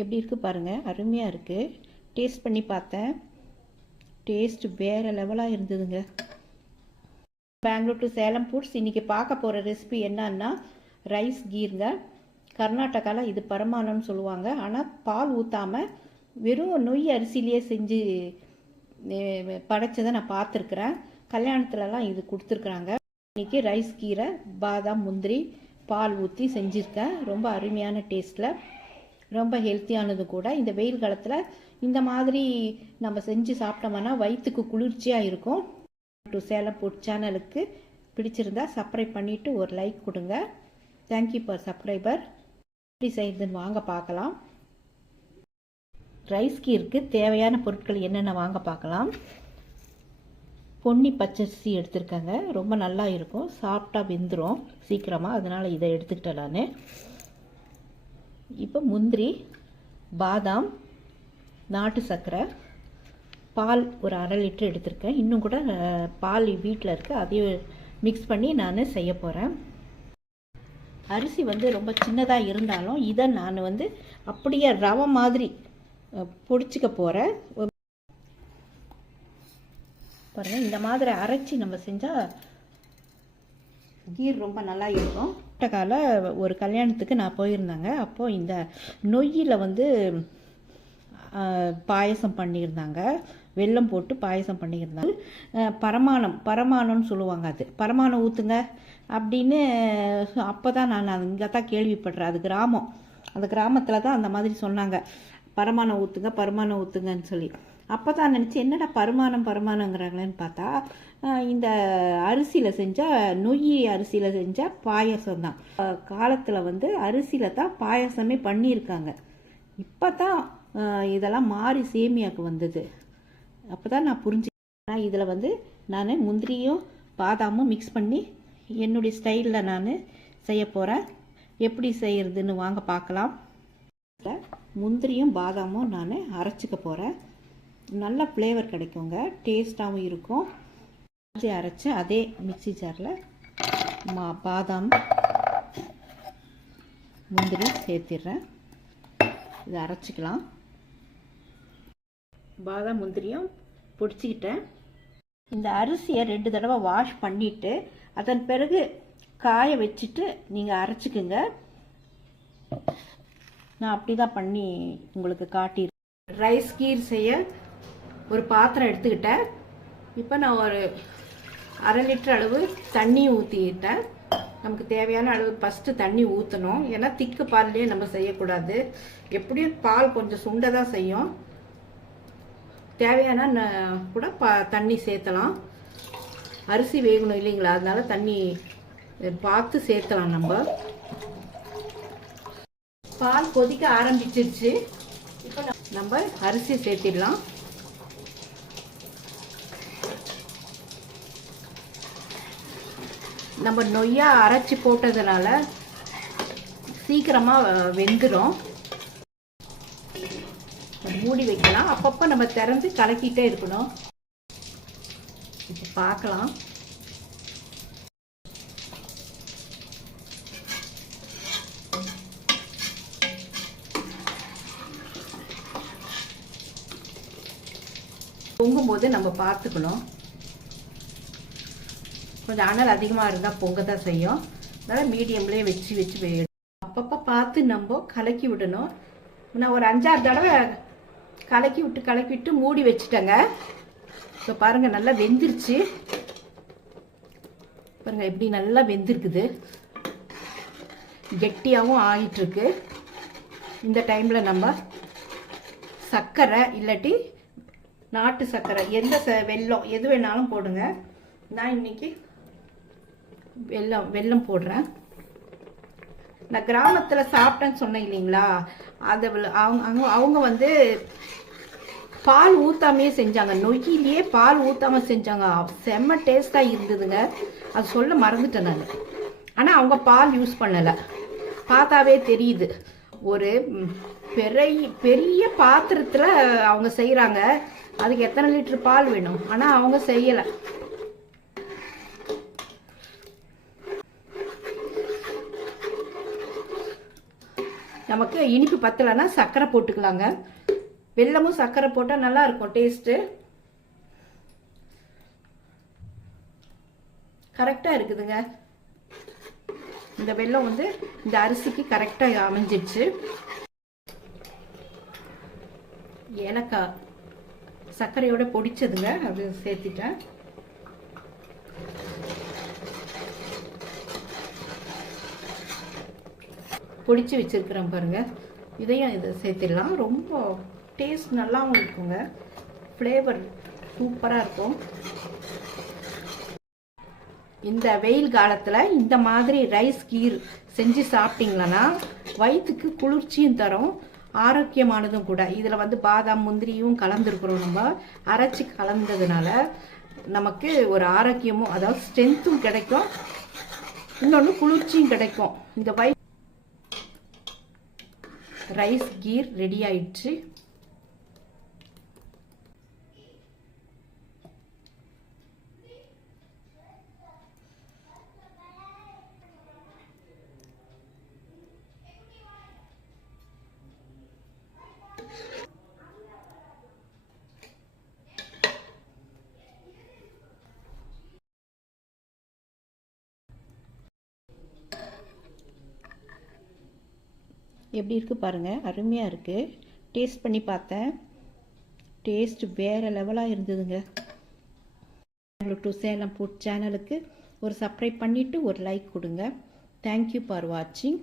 எப்படி இருக்குது பாருங்கள், அருமையாக இருக்குது. டேஸ்ட் பண்ணி பார்த்தேன், டேஸ்ட் வேறு லெவலாக இருந்ததுங்க. Bangalore to Salem foods. இன்றைக்கி பார்க்க போகிற ரெசிபி என்னன்னா ரைஸ் கீருங்க. கர்நாடகாவில் இது பரமானம்னு சொல்லுவாங்க. ஆனால் பால் ஊற்றாமல் வெறும் நொய் அரிசிலேயே செஞ்சு படைச்சதை நான் பார்த்துருக்குறேன். கல்யாணத்துலலாம் இது கொடுத்துருக்குறாங்க. இன்றைக்கி ரைஸ் கீரை, பாதாம், முந்திரி, பால் ஊற்றி செஞ்சுருக்கேன். ரொம்ப அருமையான டேஸ்ட்டில், ரொம்ப ஹெல்த்தியானது கூட. இந்த வெயில் காலத்தில் இந்த மாதிரி நம்ம செஞ்சு சாப்பிட்டோம்னா வயிற்றுக்கு குளிர்ச்சியாக இருக்கும். டு சேலம் ஃபுட் சேனலுக்கு பிடிச்சிருந்தா சப்ஸ்கிரைப் பண்ணிவிட்டு ஒரு லைக் கொடுங்க. Thank you for subscriber. எப்படி செய்யுதுன்னு வாங்க பார்க்கலாம். ரைஸ் கீருக்கு தேவையான பொருட்கள் என்னென்ன வாங்க பார்க்கலாம். பொன்னி பச்சரிசி எடுத்துருக்கேங்க. ரொம்ப நல்லா இருக்கும், சாஃப்டாக வெந்துடும் சீக்கிரமாக, அதனால் இதை எடுத்துக்கிட்டேன் நான். இப்போ முந்திரி, பாதாம், நாட்டு சர்க்கரை, பால் ஒரு 1/2 லிட்டர் எடுத்திருக்கேன். இன்னும் கூட பால் வீட்டில் இருக்குது, அதையும் மிக்ஸ் பண்ணி நான் செய்ய போகிறேன். அரிசி ரொம்ப சின்னதாக இருந்தாலும் இதை நான் அப்படியே ரவை மாதிரி பொடிச்சிக்க போகிறேன். பாருங்கள், இந்த மாதிரி அரைச்சி நம்ம செஞ்சால் கீர் ரொம்ப நல்லா இருக்கும். கால ஒரு கல்யாணத்துக்கு நான் போயிருந்தேங்க. அப்போது இந்த நொய்யில் பாயசம் பண்ணியிருந்தாங்க, வெல்லம் போட்டு பாயசம் பண்ணியிருந்தாங்க. பரமானம்னு சொல்லுவாங்க. அது பரமானம் ஊற்றுங்க அப்படின்னு அப்போ தான் நான் இங்கே தான் கேள்விப்படுறேன். அது கிராமம், அந்த கிராமத்தில் தான் அந்த மாதிரி சொன்னாங்க, பரமானம் ஊற்றுங்கன்னு சொல்லி. அப்போ தான் நினச்சி என்னடா பரமானங்கிறாங்களேன்னு பார்த்தா இந்த அரிசியில் செஞ்சால், நொய் அரிசியில் செஞ்சால் பாயசம் தான். காலத்தில் அரிசியில் தான் பாயசமே பண்ணியிருக்காங்க. இப்போ தான் இதெல்லாம் மாறி சேமியாவுக்கு வந்தது. அப்போ தான் நான் புரிஞ்சுக்கிட்டேன். இதில் நான் முந்திரியும் பாதாமும் மிக்ஸ் பண்ணி என்னுடைய ஸ்டைலில் நான் செய்ய போகிறேன். எப்படி செய்கிறதுன்னு வாங்க பார்க்கலாம். முந்திரியும் பாதாமும் நான் அரைச்சிக்க போகிறேன். நல்ல ஃப்ளேவர் கிடைக்குங்க, டேஸ்ட்டாகவும் இருக்கும். அரைச்சி அதே மிக்ஸி ஜாரில் பாதாம், முந்திரி சேர்த்திடுறேன். இதை அரைச்சிக்கலாம். பாதாம் முந்திரியும் பொடிச்சிக்கிட்டேன். இந்த அரிசியை 2 தடவை வாஷ் பண்ணிவிட்டு அதன் பிறகு காய வச்சுட்டு நீங்கள் அரைச்சிக்குங்க. நான் அப்படி தான் பண்ணி உங்களுக்கு காட்டியிருக்கேன். ரைஸ் கீர் செய்ய ஒரு பாத்திரம் எடுத்துக்கிட்டேன். இப்போ நான் ஒரு 1/2 லிட்டர் அளவு தண்ணி ஊற்றிக்கிட்டேன். நமக்கு தேவையான அளவு ஃபஸ்ட்டு தண்ணி ஊற்றணும். ஏன்னா திக்கு பால்லேயே நம்ம செய்யக்கூடாது. எப்படியும் பால் கொஞ்சம் சுண்டை தான் செய்யும். தேவையான கூட தண்ணி சேர்த்தலாம். அரிசி வேகணும் இல்லைங்களா, அதனால தண்ணி பார்த்து சேர்த்தலாம். நம்ம பால் கொதிக்க ஆரம்பிச்சிருச்சு. இப்போ நம்ம அரிசி சேர்த்திடலாம். நம்ம நொய்யாக அரைச்சி போட்டதுனால சீக்கிரமாக வெந்துடும். மூடி வைக்கலாம். அப்பப்போ நம்ம திறந்து கலக்கிட்டே இருக்கணும். இப்போ பார்க்கலாம். பொங்கும்போது நம்ம பார்த்துக்கணும். கொஞ்சம் அனல் அதிகமாக இருந்தால் பொங்க தான் செய்யும். அதனால் மீடியம்லேயே வச்சு அப்பப்போ பார்த்து நம்ம கலக்கி விடணும். நான் ஒரு 5-6 தடவை கலக்கி விட்டு மூடி வச்சுட்டேங்க. இப்போ பாருங்கள், நல்லா வெந்துருச்சு. பாருங்கள் எப்படி நல்லா வெந்திருக்குது, கெட்டியாகவும் ஆகிட்டுருக்கு. இந்த டைமில் நம்ம சர்க்கரை இல்லாட்டி நாட்டு சர்க்கரை, எந்த வெல்லம் எது வேணாலும் போடுங்க. நான் இன்னைக்கு வெல்லம் போடுறேன். நான் கிராமத்தில் சாப்பிட்டேன்னு சொன்னேன் இல்லைங்களா, அதை அவங்க பால் ஊற்றாமையே செஞ்சாங்க. நொய்யிலேயே பால் ஊற்றாமல் செஞ்சாங்க. செம்ம டேஸ்ட்டாக இருந்ததுங்க. அது சொல்ல மறந்துட்டேன் நான். ஆனால் அவங்க பால் யூஸ் பண்ணலை, பார்த்தாவே தெரியுது. ஒரு பெரிய பாத்திரத்தில் அவங்க செய்கிறாங்க. அதுக்கு எத்தனை லிட்டர் பால் வேணும், ஆனால் அவங்க செய்யலை. நமக்கு இனிப்பு பத்தலைன்னா சர்க்கரை போட்டுக்கலாங்க. வெல்லமும் சர்க்கரை போட்டால் நல்லா இருக்கும் டேஸ்ட்டு. கரெக்டாக இருக்குதுங்க. இந்த வெல்லம் வந்து இந்த அரிசிக்கு கரெக்டாக அமைஞ்சிடுச்சு. ஏலக்காய் சர்க்கரையோட பொடிச்சதுங்க, அது சேர்த்துட்டேன். பொடிச்சு வச்சிருக்கிறேன் பாருங்க, இதையும் இதை சேர்த்திடலாம். ரொம்ப டேஸ்ட் நல்லாவும் இருக்குங்க, ஃப்ளேவர் சூப்பராக இருக்கும். இந்த வெயில் காலத்தில் இந்த மாதிரி ரைஸ் கீர் செஞ்சு சாப்பிட்டீங்களன்னா வயிற்றுக்கு குளிர்ச்சியும் தரும், ஆரோக்கியமானதும் கூட. இதில் வந்து பாதாம் முந்திரியும் கலந்துருக்குறோம், நம்ம அரைச்சி கலந்ததுனால நமக்கு ஒரு ஆரோக்கியமும், அதாவது ஸ்ட்ரென்த்தும் கிடைக்கும், இன்னொன்று குளிர்ச்சியும் கிடைக்கும். இந்த ரைஸ் கீர் ரெடி ஆயிடுச்சு. எப்படி இருக்குது பாருங்கள், அருமையாக இருக்குது. டேஸ்ட் பண்ணி பார்த்தேன், டேஸ்ட் வேறு லெவலாக இருந்ததுங்க. டு சேலம் ஃபுட் சேனலுக்கு ஒரு சப்ஸ்கிரைப் பண்ணிவிட்டு ஒரு லைக் கொடுங்க. தேங்க்யூ ஃபார் வாட்சிங்.